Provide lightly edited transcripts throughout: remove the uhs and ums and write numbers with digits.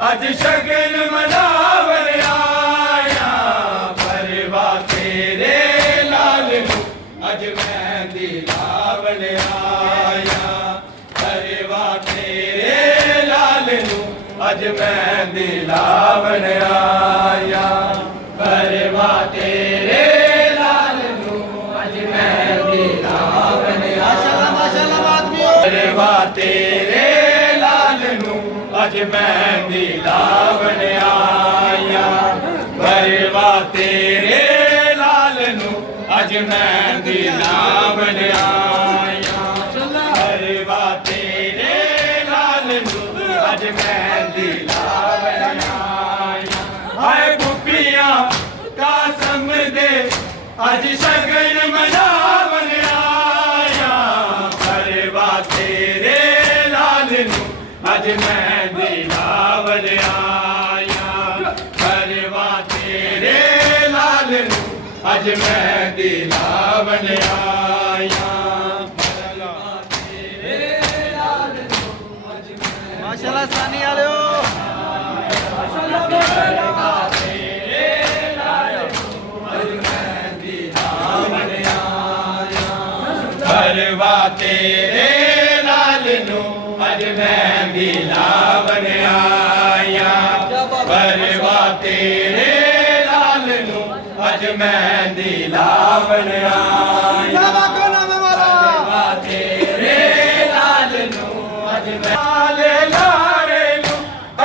अज शगन मनावन आया परवा तेरे लाल नू अज मेहंदी लावन आया परवा तेरे लाल नू अज मेहंदी लावन आया परवा तेरे लाल नू अज मेहंदी लावन आया परवा तेरे लाल नू अज मेहंदी लावन आया परवा तेरे लाल नू अज मेहंदी लावन आया परवा तेरे लाल नू अज मेहंदी लावन आया हाय गुपियां कासम दे अज शगन मनावन आया परवा तेरे लाल नू अज मेहंदी लावन आया परवा तेरे लाल नू अज मेहंदी लावन आया परवा तेरे लाल नू अज माशाल्लाह सानी वालियो परवा तेरे लाल नू अज मेहंदी लावन आया परवा तेरे लाल नू अज मेहंदी लावन आया परवा तेरे लाल नू अज मेहंदी लावन आया परवा तेरे लाल नू अज लाले लारे नू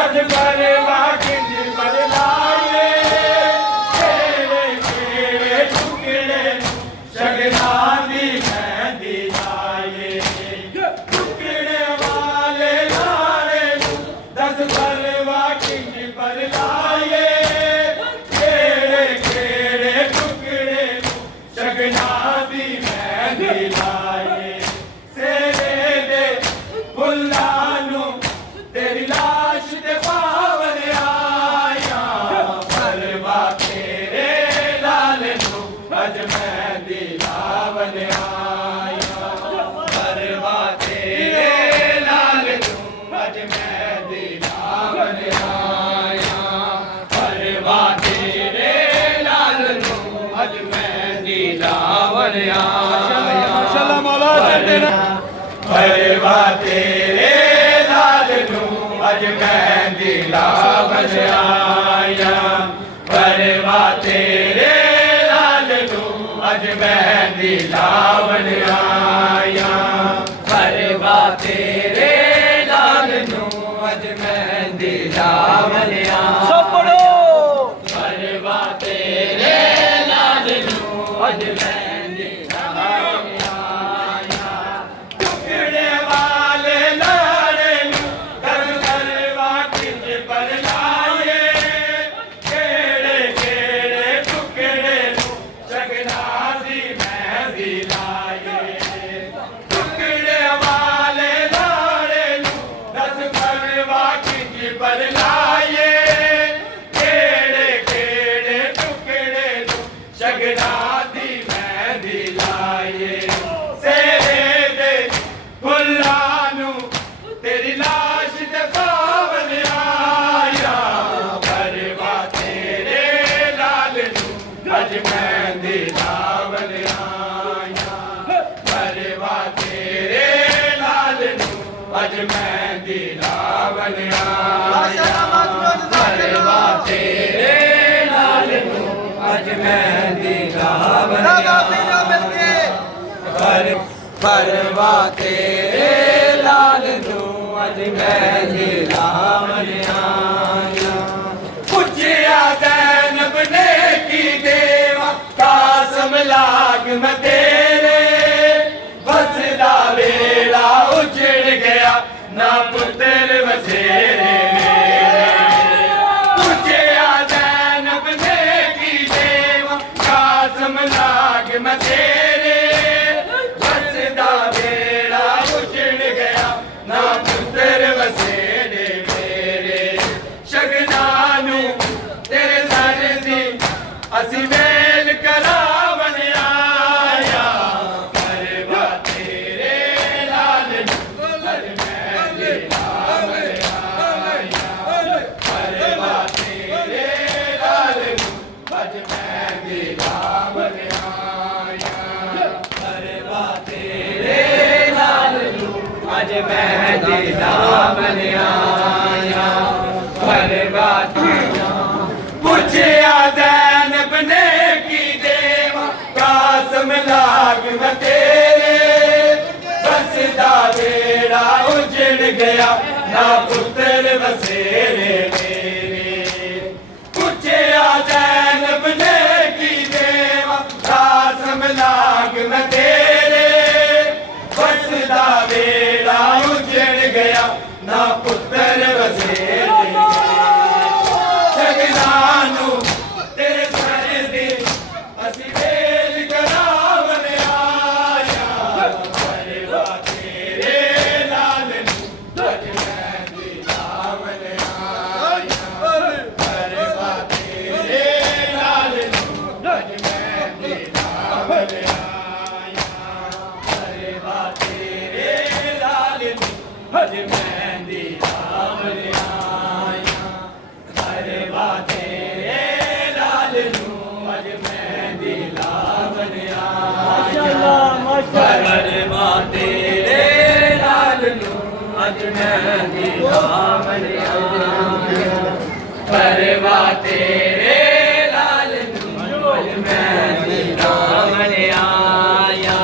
अज परवा किंज बदलाए तेरे तेरे टुकड़े शगना दी मेहंदी लाए टुकड़े वाले लारे नू दस परवा किंज बदलाए तेरे तेरे टुकड़े शगना दी मेहंदी लाए सेरे दे फुल्लां नू तेरी लाश दे पावन आया परवा तेरे लाल नू अज मेहंदी लावन आया परवा तेरे लाल नू अज मेहंदी लावन आया परवा तेरे लाल नू अज मेहंदी लावन आया माशाल्लाह मौला देना परवा तेरे लाल नू अज मेहंदी लावन आया परवा तेरे लाल नू अज मेहंदी लावन आया परवा तेरे लाल नू अज मेहंदी लावन आया सब पढ़ो परवा तेरे लाल नू अज मेहंदी लावन आया टुकड़े वाले लारे नू कर करवा किंज बदलाए केड़े केड़े टुकड़े नू शगना दी मेहंदी लाए टुकड़े वाले लारे नू दस परवा किंज बदलाए केड़े केड़े टुकड़े नू शगना दी मेहंदी लाए सेरे दे फुल्लां नू तेरी लाश ते पावन आया परवा तेरे लाल नू अज मेहंदी लावन आया परवा तेरे लाल नू अज मेहंदी लावन आया परवा तेरे लाल नू अज मेहंदी लावन आया परवा तेरे लाल नू अज मेहंदी लावन आया पूछया ज़ैनब ने की देवा कासम लाग मैं तेरे बसदा वेला उजड़ गया ना पुत्र वसेरे मेरे पूछया ज़ैनब ने की देवा कासम लाग मैं तेरे बसदा वेला उजड़ गया ना पुत्र वसेरे ਲਾਗ ਮੈਂ ਤੇਰੇ ਬਸਦਾ ਵੇੜਾ ਉਜੜ ਗਿਆ ਨਾ ਪੁੱਤਰ ਵਸੇਰੇ ਮੇਰੇ ਪੁੱਛਿਆ ਜ਼ੈਨਬ ਨੇ ਕੀ ਦੇਵਾਂ ਰਾਸਮ ਲਾਗ ਮੈਂ ਤੇਰੇ ਬਸਦਾ ਵੇੜਾ ਉਜੜ ਗਿਆ ਨਾ ਪੁੱਤਰ ਵਸੇਰੇ ਜਗਨਾਂ ਨੂੰ ਤੇਰੇ ਸਰ ਦੀ ਅਸੀਂ ਵੇਲ ਕਰਾਵਨ ਆਇਆ ਪਰਵਾ ਤੇਰੇ ਲਾਲ ਨੂੰ ਅੱਜ ਮੈਂ ਦੀ ਲਾਵਨ ਆਇਆ ਪਰਵਾ ਤੇਰੇ ਲਾਲ ਨੂੰ ਅੱਜ ਮੈਂ ਦੀ ਲਾਵਨ ਆਇਆ ਪਰਵਾ ਤੇਰੇ ਲਾਲ ਨੂੰ ਅੱਜ ਮੈਂ ਦੀ ਲਾਵਨ ਆਇਆ ਪਰਵਾ ਤੇਰੇ ਲਾਲ ਨੂੰ ਅੱਜ ਮੈਂ ਦੀ ਲਾਵਨ ਆਇਆ ਪਰਵਾ ਤੇਰੇ ਲਾਲ ਨੂੰ ਅੱਜ ਮੈਂ ਦੀ ਲਾਵਨ ਆਇਆ ਪਰਵਾ ਤੇਰੇ ਲਾਲ ਨੂੰ ਅੱਜ ਮੈਂ ਦੀ ਲਾਵਨ ਆਇਆ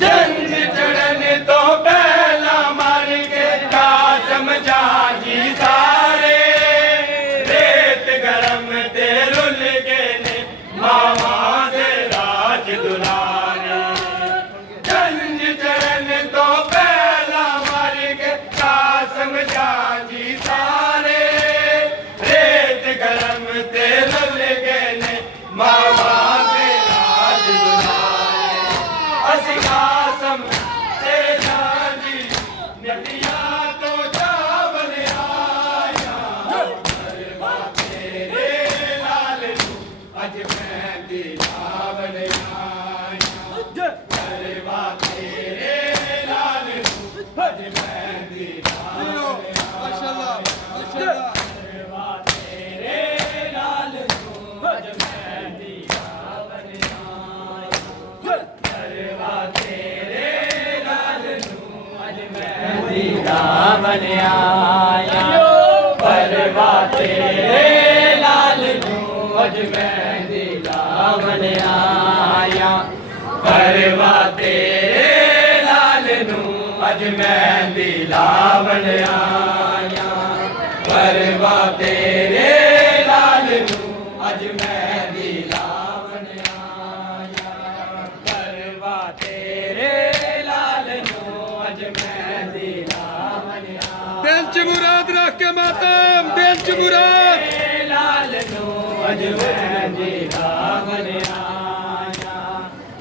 ਜੰਗ ਚੜਨ ਤੋਂ ਪਹਿਲਾਂ ਮਰ ਕੇ ਕਾਸਮ ਜਾਜੀ ਸਾਰੇ ਰੇਤ ਗਰਮ ਤੇ ਰੁੱਲ ਗਏ ਨੇ ਮਾਵਾਂ ਦੇ ਰਾਜ ਦੁਲਾਰੇ ਜੰਗ ਚੜਨ ਤੋਂ ਪਹਿਲਾਂ ਮਰ ਕੇ ਕਾਸਮ ਜਾਜੀ ਸਾਰੇ ਰੇਤ ਗਰਮ ਤੇ ਰੁੱਲ ਗਏ ਨੇ ਮਾਵਾਂ ਦੇ ਰਾਜ ਦੁਲਾਰੇ ਅਸੀਂ ਕਾਸਮ ਤੇ ਜਾਜੀ ਨਟੀਆਂ ਤੋਂ ਚਾਵਲ ਆਇਆ ਪਰਵਾ ਤੇਰੇ ਲਾਲ ਨੂੰ ਅੱਜ ਮੈਂ ਦੀ ਲਾਵਨ ਆਇਆ ਪਰਵਾ ਤੇਰੇ ਲਾਲ ਨੂੰ ਅੱਜ ਮੈਂ ਦੀ ਲਾਵਨ ਮਾਸ਼ਾਅੱਲਾ ਮਾਸ਼ਾਅੱਲਾ ਪਰਵਾ ਤੇਰੇ ਲਾਲ ਨੂੰ ਅੱਜ ਮੈਂ ਦੀ ਲਾਵਨ ਆਇਆ ਪਰਵਾ ਤੇਰੇ ਲਾਲ ਨੂੰ ਅੱਜ ਮੈਂ ਦੀ ਲਾਵਨ ਆਇਆ ਪਰਵਾ ਤੇਰੇ ਲਾਲ ਨੂੰ ਅੱਜ ਮੈਂ ਦੀ ਲਾਵਨ ਆਇਆ ਪਰਵਾ ਤੇਰੇ ਲਾਲ ਨੂੰ ਅੱਜ ਮੈਂ ਦੀ ਲਾਵਨ ਆਇਆ ਪਰਵਾ ਤੇਰੇ ਲਾਲ ਨੂੰ ਅੱਜ ਮੈਂ ਦੀ ਲਾਵਨ ਆਇਆ ਪਰਵਾ ਤੇਰੇ ਲਾਲ ਨੂੰ ਅੱਜ ਮੈਂ ਦੀ ਲਾਵਨ ਆਇਆ ਦਿਲ ਚ ਮੁਰਾਦ ਰੱਖ ਕੇ ਮਾਤਮ ਦਿਲ ਚ ਮੁਰਾਦ ਤੇਰੇ ਲਾਲ ਨੂੰ ਅੱਜ ਮੈਂ ਦੀ ਲਾਵਨ ਆਇਆ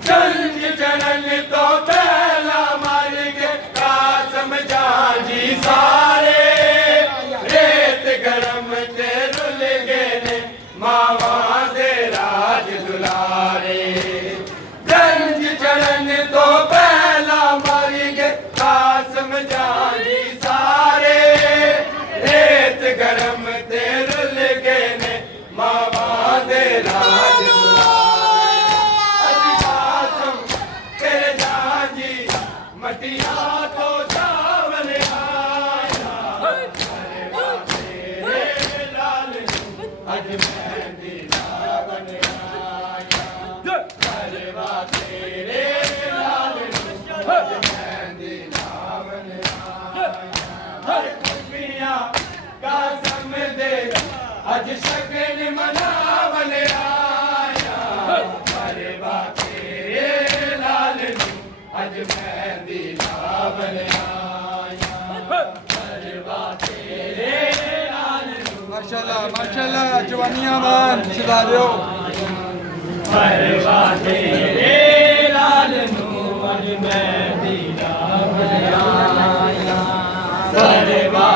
ਜੰਗ ਚੜਨ ਤੋਂ ਪਹਿਲਾਂ ਮਰ ਕੇ ਕਾਸਮ ਜਾਜੀ ਸਾਰੇ ਰੇਤ ਗਰਮ ਤੇ ਰੁੱਲ ਗਏ ਨੇ ਮਾਵਾਂ ਦੇ ਰਾਜ ਦੁਲਾਰੇ ਜੰਗ ਚੜਨ ਤੋਂ ਪਹਿਲਾਂ ਮਰ ਕੇ ਕਾਸਮ ਜਾਜੀ ਸਾਰੇ ਰੇਤ ਗਰਮ ਤੇ ਰੁੱਲ ਗਏ ਨੇ ਮਾਵਾਂ ਦੇ ਰਾਜ ਦੁਲਾਰੇ ਅਸੀਂ ਕਾਸਮ ਤੇਰੇ ਜਾਜੀ ਮਟੀਆਂ ਤੋਂ ਚਾਵਲ ਆਇਆ ਪਰਵਾ ਤੇਰੇ ਲਾਲ ਨੂੰ ਅੱਜ ਮੈਂ ਦੀ ਲਾਵਨ ਆਇਆ ਪਰਵਾ ਤੇਰੇ ਲਾਲ ਨੂੰ ਅੱਜ ਮੈਂ ਦੀ ਲਾਵਨ ਆਇਆ ਖੁਸ਼ੀਆਂ ਕਾਸਮ ਦੇ ਅੱਜ ਸ਼ਗਨ ਮਨਾਵਨ ਆਇਆ ਪਰਵਾ ਤੇਰੇ ਲਾਲ ਨੂੰ ਅੱਜ ਮੈਂ ਦੀ ਲਾਵਨ ਆਇਆ ਪਰਵਾ ਤੇਰੇ ਲਾਲ ਨੂੰ ਮਾਸ਼ਾਅੱਲਾ ਮਾਸ਼ਾਅੱਲਾ ਜਵਾਨੀਆਂ ਮਾਨ ਸਦਾ ਦਿਓ ਪਰਵਾ ਤੇਰੇ ਲਾਲ ਨੂੰ ਅੱਜ ਮੈਂ ਦੀ ਲਾਵਨ ਆਇਆ ਪਰਵਾ